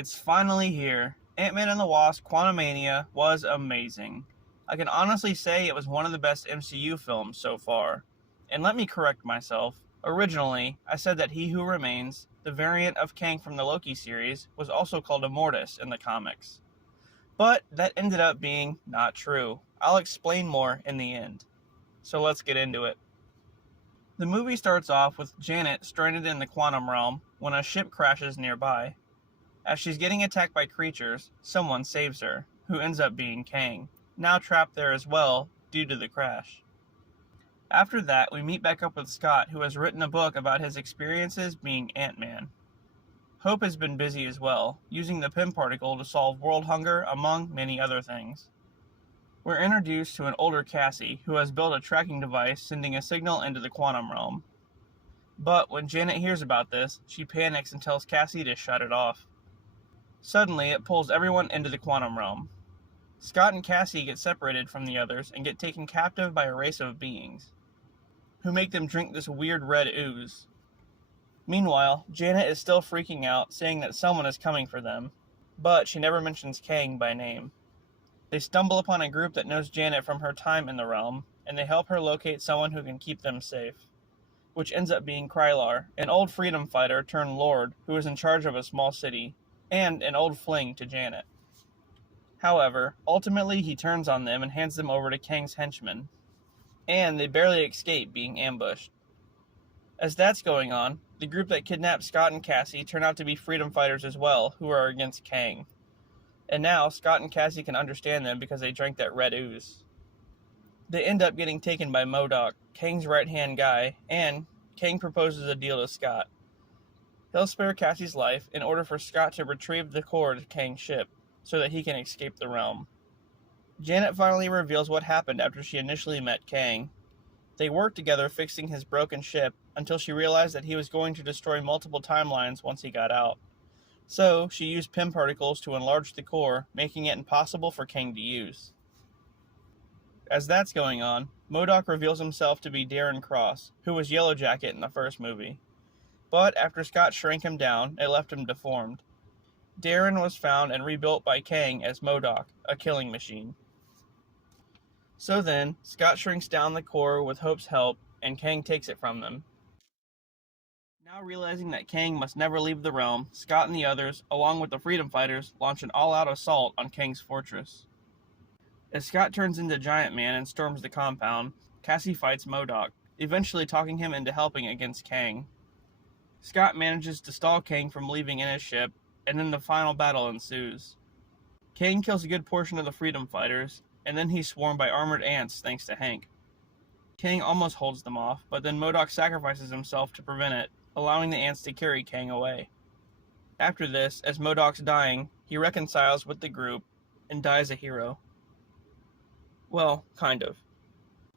It's finally here. Ant-Man and the Wasp Quantumania was amazing. I can honestly say it was one of the best MCU films so far. And let me correct myself. Originally, I said that He Who Remains, the variant of Kang from the Loki series, was also called Immortus in the comics. But that ended up being not true. I'll explain more in the end. So let's get into it. The movie starts off with Janet stranded in the quantum realm when a ship crashes nearby. As she's getting attacked by creatures, someone saves her, who ends up being Kang, now trapped there as well due to the crash. After that, we meet back up with Scott, who has written a book about his experiences being Ant-Man. Hope has been busy as well, using the Pym particle to solve world hunger, among many other things. We're introduced to an older Cassie, who has built a tracking device sending a signal into the quantum realm. But when Janet hears about this, she panics and tells Cassie to shut it off. Suddenly, it pulls everyone into the quantum realm. Scott and Cassie get separated from the others and get taken captive by a race of beings, who make them drink this weird red ooze. Meanwhile, Janet is still freaking out, saying that someone is coming for them, but she never mentions Kang by name. They stumble upon a group that knows Janet from her time in the realm, and they help her locate someone who can keep them safe, which ends up being Krylar, an old freedom fighter turned lord who is in charge of a small city, and an old fling to Janet. However, ultimately he turns on them and hands them over to Kang's henchmen, and they barely escape being ambushed. As that's going on, the group that kidnapped Scott and Cassie turn out to be freedom fighters as well, who are against Kang. And now, Scott and Cassie can understand them because they drank that red ooze. They end up getting taken by MODOK, Kang's right-hand guy, and Kang proposes a deal to Scott. He'll spare Cassie's life in order for Scott to retrieve the core to Kang's ship, so that he can escape the realm. Janet finally reveals what happened after she initially met Kang. They worked together fixing his broken ship until she realized that he was going to destroy multiple timelines once he got out. So, she used Pym particles to enlarge the core, making it impossible for Kang to use. As that's going on, MODOK reveals himself to be Darren Cross, who was Yellow Jacket in the first movie. But after Scott shrank him down, it left him deformed. Darren was found and rebuilt by Kang as MODOK, a killing machine. So then, Scott shrinks down the core with Hope's help, and Kang takes it from them. Now realizing that Kang must never leave the realm, Scott and the others, along with the freedom fighters, launch an all-out assault on Kang's fortress. As Scott turns into Giant Man and storms the compound, Cassie fights MODOK, eventually talking him into helping against Kang. Scott manages to stall Kang from leaving in his ship, and then the final battle ensues. Kang kills a good portion of the freedom fighters, and then he's swarmed by armored ants thanks to Hank. Kang almost holds them off, but then MODOK sacrifices himself to prevent it, allowing the ants to carry Kang away. After this, as MODOK's dying, he reconciles with the group and dies a hero. Well, kind of.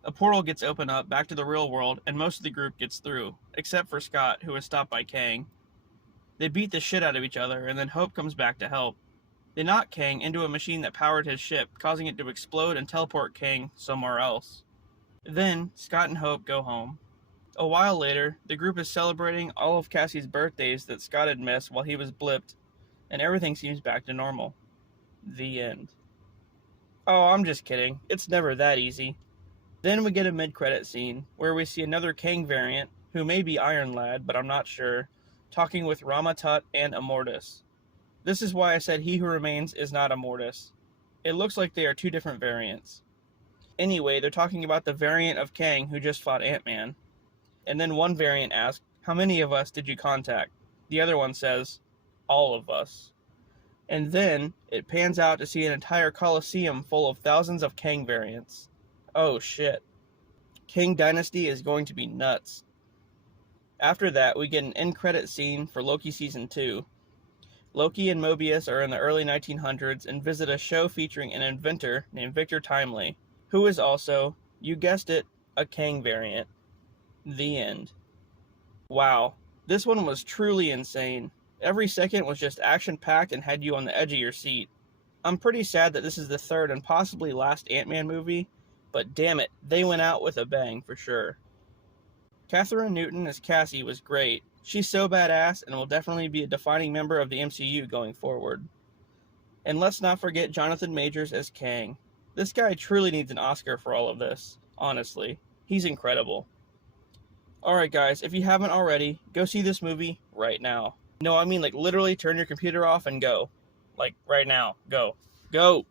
A portal gets opened up back to the real world, and most of the group gets through, except for Scott, who is stopped by Kang. They beat the shit out of each other, and then Hope comes back to help. They knock Kang into a machine that powered his ship, causing it to explode and teleport Kang somewhere else. Then, Scott and Hope go home. A while later, the group is celebrating all of Cassie's birthdays that Scott had missed while he was blipped, and everything seems back to normal. The end. Oh, I'm just kidding. It's never that easy. Then we get a mid-credit scene, where we see another Kang variant, who may be Iron Lad, but I'm not sure, talking with Rama Tut and Immortus. This is why I said He Who Remains is not Immortus. It looks like they are two different variants. Anyway, they're talking about the variant of Kang who just fought Ant-Man. And then one variant asks, "How many of us did you contact?" The other one says, "All of us." And then, it pans out to see an entire coliseum full of thousands of Kang variants. Oh shit. Kang Dynasty is going to be nuts. After that, we get an end credit scene for Loki Season 2. Loki and Mobius are in the early 1900s and visit a show featuring an inventor named Victor Timely, who is also, you guessed it, a Kang variant. The end. Wow, this one was truly insane. Every second was just action-packed and had you on the edge of your seat. I'm pretty sad that this is the third and possibly last Ant-Man movie, but damn it, they went out with a bang for sure. Katherine Newton as Cassie was great, She's so badass and will definitely be a defining member of the MCU going forward. And let's not forget Jonathan Majors as Kang. This guy truly needs an Oscar for all of this, honestly. He's incredible. Alright guys, if you haven't already, go see this movie right now. No, I mean like literally turn your computer off and go. Like right now. Go. Go!